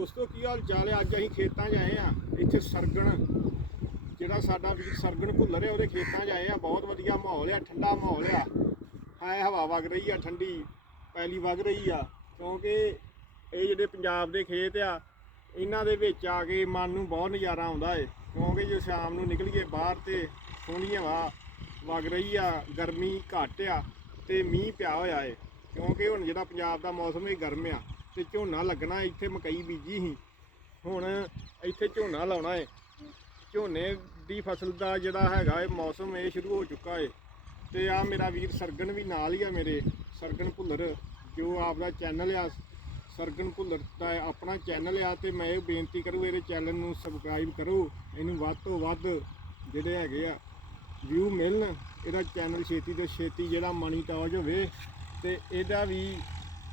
ਦੋਸਤੋ, ਕੀ ਹਾਲ ਚਾਲ ਹੈ? ਅੱਜ ਅਸੀਂ ਖੇਤਾਂ 'ਚ ਆਏ ਆ ਇੱਥੇ ਸਰਗਣ, ਜਿਹੜਾ ਸਾਡਾ ਵੀਰ ਸਰਗਣ ਭੁੱਲਰ ਹੈ, ਉਹਦੇ ਖੇਤਾਂ 'ਚ ਆਏ ਆ ਬਹੁਤ ਵਧੀਆ ਮਾਹੌਲ ਆ, ਠੰਡਾ ਮਾਹੌਲ ਆ। ਹੈ ਹਵਾ ਵਗ ਰਹੀ ਆ, ਠੰਡੀ, ਪੈਲੀ ਵਗ ਰਹੀ ਆ। ਕਿਉਂਕਿ ਇਹ ਜਿਹੜੇ ਪੰਜਾਬ ਦੇ ਖੇਤ ਆ, ਇਹਨਾਂ ਦੇ ਵਿੱਚ ਆ ਕੇ ਮਨ ਨੂੰ ਬਹੁਤ ਨਜ਼ਾਰਾ ਆਉਂਦਾ ਏ। ਕਿਉਂਕਿ ਜੇ ਸ਼ਾਮ ਨੂੰ ਨਿਕਲੀਏ ਬਾਹਰ ਤੇ ਸੋਹਣੀ ਹਵਾ ਵਗ ਰਹੀ ਆ, ਗਰਮੀ ਘੱਟ ਆ ਤੇ ਮੀਂਹ ਪਿਆ ਹੋਇਆ ਏ। ਕਿਉਂਕਿ ਹੁਣ ਜਿਹੜਾ ਪੰਜਾਬ ਦਾ ਮੌਸਮ, ਇਹ ਗਰਮ ਆ। ਤੇ ਝੋਨਾ ਲੱਗਣਾ ਇੱਥੇ ਮਕਈ ਬੀਜੀ ਸੀ। ਹੁਣ ਇੱਥੇ ਝੋਨਾ ਲਾਉਣਾ ਹੈ। ਝੋਨੇ ਦੀ ਫਸਲ ਦਾ ਜਿਹੜਾ ਹੈਗਾ ਇਹ ਮੌਸਮ ਇਹ ਸ਼ੁਰੂ ਹੋ ਚੁੱਕਾ ਹੈ। ਤੇ ਆ ਮੇਰਾ ਵੀਰ ਸਰਗਣ ਵੀ ਨਾਲ ਹੀ ਆ ਮੇਰੇ, ਸਰਗਣ ਭੁੱਲਰ, ਜੋ ਆਪਦਾ ਚੈਨਲ ਆ, ਸਰਗਣ ਭੁੱਲਰ ਦਾ ਆਪਣਾ ਚੈਨਲ ਆ, ਤੇ ਮੈਂ ਇਹ ਬੇਨਤੀ ਕਰੂ, ਇਹਦੇ ਚੈਨਲ ਨੂੰ ਸਬਸਕ੍ਰਾਈਬ ਕਰੋ। ਇਹਨੂੰ ਵੱਧ ਤੋਂ ਵੱਧ ਜਿਹੜੇ ਹੈਗੇ ਆ ਵਿਊ ਮਿਲਣ, ਇਹਦਾ ਚੈਨਲ ਛੇਤੀ ਤੋਂ ਛੇਤੀ ਜਿਹੜਾ ਮਨੀਟਾਈਜ਼ ਹੋਵੇ, ਤੇ ਇਹਦਾ ਵੀ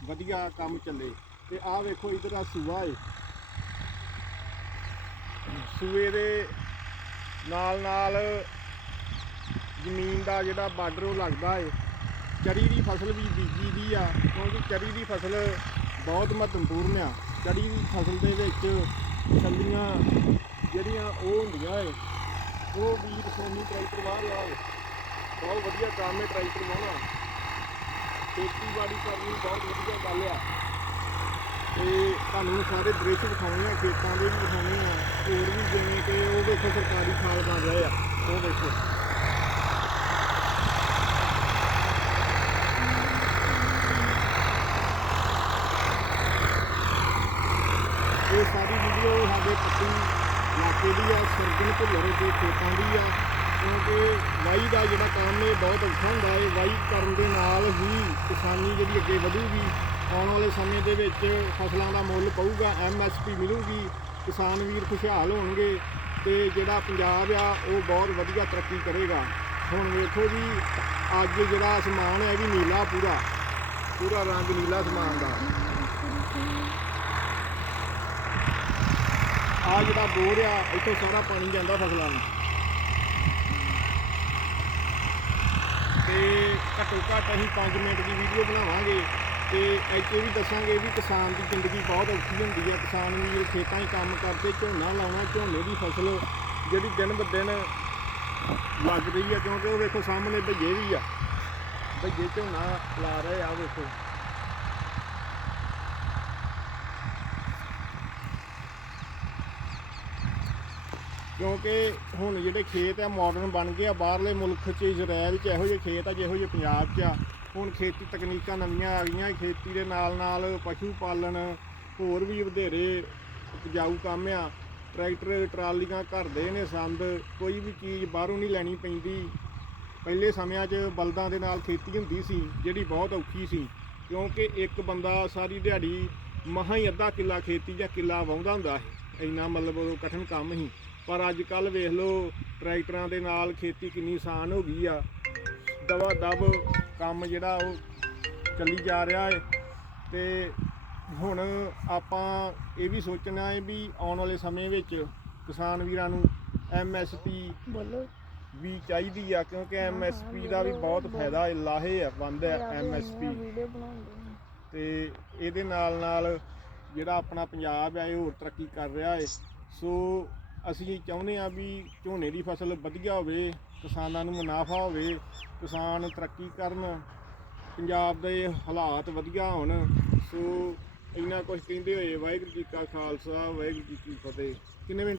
ਵਧੀਆ ਕੰਮ ਚੱਲੇ। ਤੇ ਆਹ ਵੇਖੋ ਇਧਰ ਆ ਸੂਆ ਏ। ਸੂਏ ਦੇ ਨਾਲ ਨਾਲ ਜ਼ਮੀਨ ਦਾ ਜਿਹੜਾ ਬਾਰਡਰ ਉਹ ਲੱਗਦਾ ਏ। ਚਰੀ ਦੀ ਫਸਲ ਵੀ ਬੀਜੀ ਦੀ ਆ, ਕਿਉਂਕਿ ਚਰੀ ਦੀ ਫਸਲ ਬਹੁਤ ਮਹੱਤਵਪੂਰਨ ਆ। ਚਰੀ ਦੀ ਫਸਲ ਦੇ ਵਿੱਚ ਛੱਲੀਆਂ ਜਿਹੜੀਆਂ ਉਹ ਹੁੰਦੀਆਂ ਏ। ਉਹ ਵੀਰ ਸੋਨੀ ਟਰੈਕਟਰ ਬਾਹਰ ਆ ਬਹੁਤ ਵਧੀਆ ਕੰਮ ਹੈ ਟਰੈਕਟਰ ਵਾਹਣਾ ਖੇਤੀਬਾੜੀ ਕਰਨੀ ਬਹੁਤ ਵਧੀਆ ਗੱਲ ਆ। ਤੇ ਤੁਹਾਨੂੰ ਸਾਰੇ ਦ੍ਰਿਸ਼ ਵਿਖਾਉਣੇ ਆ, ਖੇਤਾਂ ਦੇ ਵੀ ਵਿਖਾਉਣੇ ਆ, ਹੋਰ ਵੀ ਜਿਵੇਂ ਕਿ ਉਹ ਵੇਖੋ ਸਰਕਾਰੀ ਖਾਲ ਬਣ ਰਹੇ ਆ, ਉਹ ਵੇਖੋ ਇਹ ਸਾਰੀ ਵੀਡੀਓ ਸਾਡੇ ਪੱਟੀ ਇਲਾਕੇ ਦੀ ਆ, ਸਰਗਣ ਭੁੱਲਰ ਦੇ ਖੇਤਾਂ ਦੀ ਆ, ਕਿਉਂਕਿ ਵਾਈ ਦਾ ਜਿਹੜਾ ਕੰਮ ਹੈ ਬਹੁਤ ਔਖਾ ਹੁੰਦਾ ਹੈ ਵਾਈ ਕਰਨ ਦੇ ਨਾਲ ਹੀ ਕਿਸਾਨੀ ਜਿਹੜੀ ਅੱਗੇ ਵਧੂਗੀ ਆਉਣ ਵਾਲੇ ਸਮੇਂ ਦੇ ਵਿੱਚ ਫਸਲਾਂ ਦਾ ਮੁੱਲ ਪਊਗਾ ਐਮਐਸਪੀ ਮਿਲੂਗੀ, ਕਿਸਾਨ ਵੀਰ ਖੁਸ਼ਹਾਲ ਹੋਣਗੇ ਤੇ ਜਿਹੜਾ ਪੰਜਾਬ ਆ, ਉਹ ਬਹੁਤ ਵਧੀਆ ਤਰੱਕੀ ਕਰੇਗਾ। ਹੁਣ ਵੇਖੋ ਜੀ, ਅੱਜ ਜਿਹੜਾ ਅਸਮਾਨ ਹੈ ਇਹ ਵੀ ਨੀਲਾ ਪੂਰਾ। ਪੂਰਾ ਰੰਗ ਨੀਲਾ ਅਸਮਾਨ ਦਾ। ਆ ਜਿਹੜਾ ਬੋਰ ਆ, ਇੱਥੋਂ ਸਾਰਾ ਪਾਣੀ ਜਾਂਦਾ ਫਸਲਾਂ ਨੂੰ। ਤੇ ਘੱਟੋ ਘੱਟ ਅਸੀਂ 5 ਮਿੰਟ ਦੀ ਵੀਡੀਓ ਬਣਾਵਾਂਗੇ। ਤੇ ਇੱਥੇ ਵੀ ਦੱਸਾਂਗੇ ਵੀ ਕਿਸਾਨ ਦੀ ਜ਼ਿੰਦਗੀ ਬਹੁਤ ਔਖੀ ਹੁੰਦੀ ਆ। ਕਿਸਾਨ ਵੀ ਖੇਤਾਂ 'ਚ ਕੰਮ ਕਰਦੇ, ਝੋਨਾ ਲਾਉਣਾ, ਝੋਨੇ ਦੀ ਫਸਲ ਜਿਹੜੀ ਦਿਨ ਬ ਦਿਨ ਲੱਗ ਰਹੀ ਆ, ਕਿਉਂਕਿ ਉਹ ਵੇਖੋ ਸਾਹਮਣੇ ਭਈਏ ਵੀ ਆ। ਭਈਏ ਝੋਨਾ ਲਾ ਰਹੇ ਆ ਉਹ ਵੇਖੋ। ਕਿਉਂਕਿ ਹੁਣ ਜਿਹੜੇ ਖੇਤ ਆ ਮਾਡਰਨ ਬਣ ਗਏ ਆ, ਬਾਹਰਲੇ ਮੁਲਕ 'ਚ ਇਜ਼ਰਾਈਲ 'ਚ ਇਹੋ ਜਿਹੇ ਖੇਤ ਆ, ਜਿਹੋ ਜਿਹੇ ਪੰਜਾਬ 'ਚ ਆ। ਹੁਣ ਖੇਤੀ ਤਕਨੀਕਾਂ ਨਵੀਆਂ ਆ ਗਈਆਂ, ਖੇਤੀ ਦੇ ਨਾਲ ਨਾਲ ਪਸ਼ੂ ਪਾਲਣ, ਹੋਰ ਵੀ ਵਧੇਰੇ ਉਪਜਾਊ ਕੰਮ ਆ। ਟਰੈਕਟਰ, ਟਰਾਲੀਆਂ, ਘਰ ਦੇ ਨੇ ਸੰਦ, ਕੋਈ ਵੀ ਚੀਜ਼ ਬਾਹਰੋਂ ਨਹੀਂ ਲੈਣੀ ਪੈਂਦੀ। ਪਹਿਲੇ ਸਮਿਆਂ 'ਚ ਬਲਦਾਂ ਦੇ ਨਾਲ ਖੇਤੀ ਹੁੰਦੀ ਸੀ, ਜਿਹੜੀ ਬਹੁਤ ਔਖੀ ਸੀ, ਕਿਉਂਕਿ ਇੱਕ ਬੰਦਾ ਸਾਰੀ ਦਿਹਾੜੀ ਮਹਾ ਹੀ ਅੱਧਾ ਕਿੱਲਾ ਖੇਤੀ ਜਾਂ ਕਿੱਲਾ ਵਾਹੁੰਦਾ ਹੁੰਦਾ ਸੀ, ਇੰਨਾ ਮਤਲਬ ਉਹ ਕਠਿਨ ਕੰਮ ਸੀ। ਪਰ ਅੱਜ ਕੱਲ ਵੇਖ ਲਓ, ਟਰੈਕਟਰਾਂ ਦੇ ਨਾਲ ਖੇਤੀ ਕਿੰਨੀ ਆਸਾਨ ਹੋ ਗਈ ਆ। ਦਵਾ ਦਬ ਕੰਮ ਜਿਹੜਾ ਉਹ ਚੱਲੀ ਜਾ ਰਿਹਾ ਹੈ ਤੇ ਹੁਣ ਆਪਾਂ ਇਹ ਵੀ ਸੋਚਣਾ ਹੈ ਵੀ ਆਉਣ ਵਾਲੇ ਸਮੇਂ ਵਿੱਚ ਕਿਸਾਨ ਵੀਰਾਂ ਨੂੰ ਐਮਐਸਪੀ ਬੋਲੋ। ਵੀ ਚਾਹੀਦੀ ਆ ਕਿਉਂਕਿ ਐਮਐਸਪੀ ਦਾ ਵੀ ਬਹੁਤ ਫਾਇਦਾ ਹੈ ਲਾਹੇ ਆ ਬੰਦ ਹੈ ਐਮਐਸਪੀ ਤੇ ਇਹਦੇ ਨਾਲ ਨਾਲ ਜਿਹੜਾ ਆਪਣਾ ਪੰਜਾਬ ਹੈ ਇਹ ਹੋਰ ਤਰੱਕੀ ਕਰ ਰਿਹਾ ਹੈ ਸੋ ਅਸੀਂ ਚਾਹੁੰਦੇ ਆ ਵੀ ਝੋਨੇ ਦੀ ਫਸਲ ਵਧੀਆ ਹੋਵੇ, ਕਿਸਾਨਾਂ ਨੂੰ ਮੁਨਾਫਾ ਹੋਵੇ, ਕਿਸਾਨ ਤਰੱਕੀ ਕਰਨ, ਪੰਜਾਬ ਦੇ ਹਾਲਾਤ ਵਧੀਆ ਹੋਣ। ਸੋ ਇੰਨਾ ਕੁਝ ਕਹਿੰਦੇ ਹੋਏ ਵਾਹਿਗੁਰੂ ਜੀ ਕਾ ਖਾਲਸਾ, ਵਾਹਿਗੁਰੂ ਜੀ ਕੀ ਫਤਿਹ। ਕਿੰਨੇ